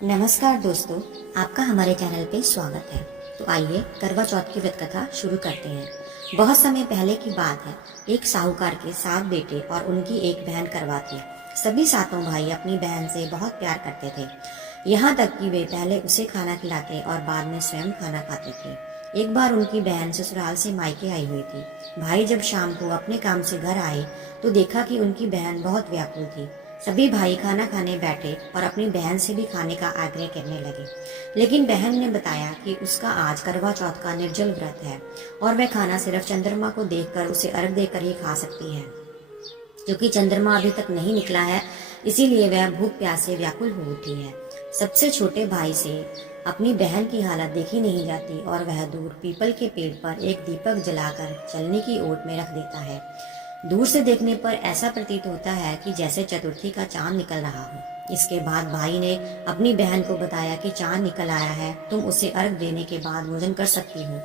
नमस्कार दोस्तों, आपका हमारे चैनल पे स्वागत है। तो आइए करवा चौथ की व्रत कथा शुरू करते हैं। बहुत समय पहले की बात है। एक साहूकार के 7 बेटे और उनकी एक बहन करवा थी। सभी सातों भाई अपनी बहन से बहुत प्यार करते थे, यहाँ तक कि वे पहले उसे खाना खिलाते और बाद में स्वयं खाना खाते थे। एक बार उनकी बहन ससुराल से मायके आई हुई थी। भाई जब शाम को अपने काम से घर आए तो देखा कि उनकी बहन बहुत व्याकुल थी। सभी भाई खाना खाने बैठे और अपनी बहन से भी खाने का आग्रह करने लगे, लेकिन बहन ने बताया कि उसका आज करवा चौथ का निर्जल व्रत है और वह खाना सिर्फ चंद्रमा को देखकर उसे अर्घ देकर ही खा सकती है। क्योंकि चंद्रमा अभी तक नहीं निकला है, इसीलिए वह भूख प्यास से व्याकुल हो उठी है। सबसे छोटे भाई से अपनी बहन की हालत देखी नहीं जाती और वह दूर पीपल के पेड़ पर एक दीपक जलाकर चलने की ओट में रख देता है। दूर से देखने पर ऐसा प्रतीत होता है कि जैसे चतुर्थी का चांद निकल रहा हो। इसके बाद भाई ने अपनी बहन को बताया कि चांद निकल आया है, तुम उसे अर्घ देने के बाद भोजन कर सकती हो।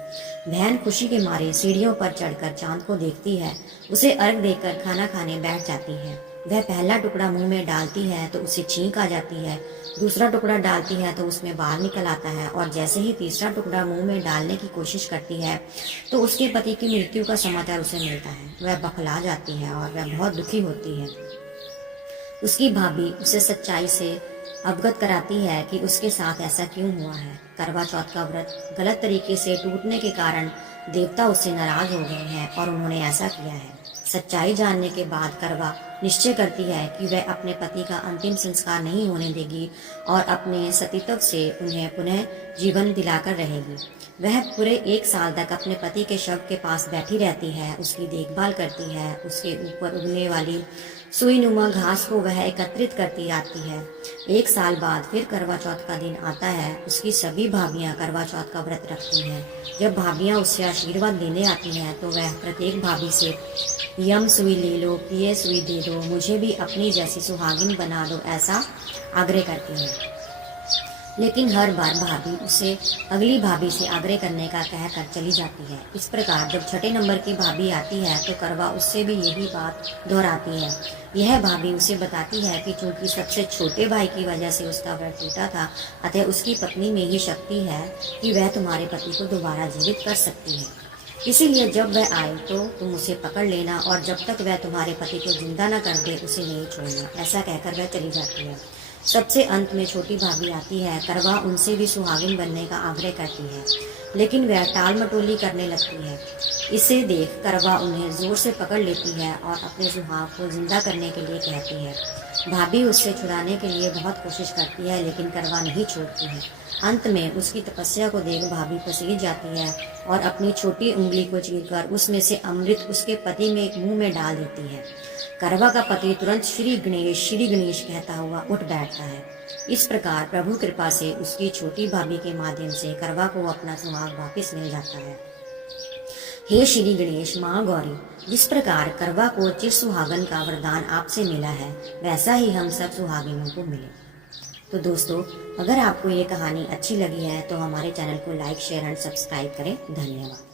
बहन खुशी के मारे सीढ़ियों पर चढ़कर चांद को देखती है, उसे अर्घ देकर खाना खाने बैठ जाती है। वह पहला टुकड़ा मुंह में डालती है तो उसे छींक आ जाती है, दूसरा टुकड़ा डालती है तो उसमें बाल निकल आता है और जैसे ही तीसरा टुकड़ा मुंह में डालने की कोशिश करती है तो उसके पति की मृत्यु का समाचार उसे मिलता है। वह बखला जाती है और वह बहुत दुखी होती है। उसकी भाभी उसे सच्चाई से अवगत कराती है कि उसके साथ ऐसा क्यों हुआ है। करवा चौथ का व्रत गलत तरीके से टूटने के कारण देवता उससे नाराज हो गए हैं और उन्होंने ऐसा किया है। सच्चाई जानने के बाद करवा निश्चय करती है कि वह अपने पति का अंतिम संस्कार नहीं होने देगी और अपने सतीत्व से उन्हें पुनः जीवन दिलाकर रहेगी। वह पूरे 1 साल तक अपने पति के शव के पास बैठी रहती है, उसकी देखभाल करती है, उसके ऊपर उगने वाली सुईनुमा घास को वह एकत्रित करती आती है। 1 साल बाद फिर करवा चौथ का दिन आता है। उसकी सभी भाभियां करवा चौथ का व्रत रखती हैं। जब भाभियां उससे आशीर्वाद लेने आती हैं तो वह प्रत्येक भाभी से यम सुई ले लो, प्रिय सुई दे दो, मुझे भी अपनी जैसी सुहागिन बना दो, ऐसा आग्रह करती है। लेकिन हर बार भाभी उसे अगली भाभी से आग्रह करने का कहकर चली जाती है। इस प्रकार जब छठे नंबर की भाभी आती है तो करवा उससे भी यही बात दोहराती है। यह भाभी उसे बताती है कि चूंकि सबसे छोटे भाई की वजह से उसका व्रत टूटा था, अतः उसकी पत्नी में ही शक्ति है कि वह तुम्हारे पति को दोबारा जीवित कर सकती है। इसीलिए जब वह आए तो तुम उसे पकड़ लेना और जब तक वह तुम्हारे पति को जिंदा न कर दे उसे नहीं छोड़ना। ऐसा कहकर वह चली जाती है। सबसे अंत में छोटी भाभी आती है। करवा उनसे भी सुहागिन बनने का आग्रह करती है, लेकिन वह टाल मटोली करने लगती है। इसे देख करवा उन्हें जोर से पकड़ लेती है और अपने सुहाग को जिंदा करने के लिए कहती है। भाभी उससे छुड़ाने के लिए बहुत कोशिश करती है, लेकिन करवा नहीं छोड़ती है। अंत में उसकी तपस्या को देख भाभी पसीज जाती है और अपनी छोटी उंगली को चीरकर उसमें से अमृत उसके पति में मुंह में डाल देती है। करवा का पति तुरंत श्री गणेश कहता हुआ उठ बैठता है। इस प्रकार प्रभु कृपा से उसकी छोटी भाभी के माध्यम से करवा को अपना सुहाग वापस मिल जाता है। हे श्री गणेश, माँ गौरी, जिस प्रकार करवा को चिर सुहागन का वरदान आपसे मिला है, वैसा ही हम सब सुहागिनों को मिले। तो दोस्तों, अगर आपको ये कहानी अच्छी लगी है तो हमारे चैनल को लाइक, शेयर एंड सब्सक्राइब करें। धन्यवाद।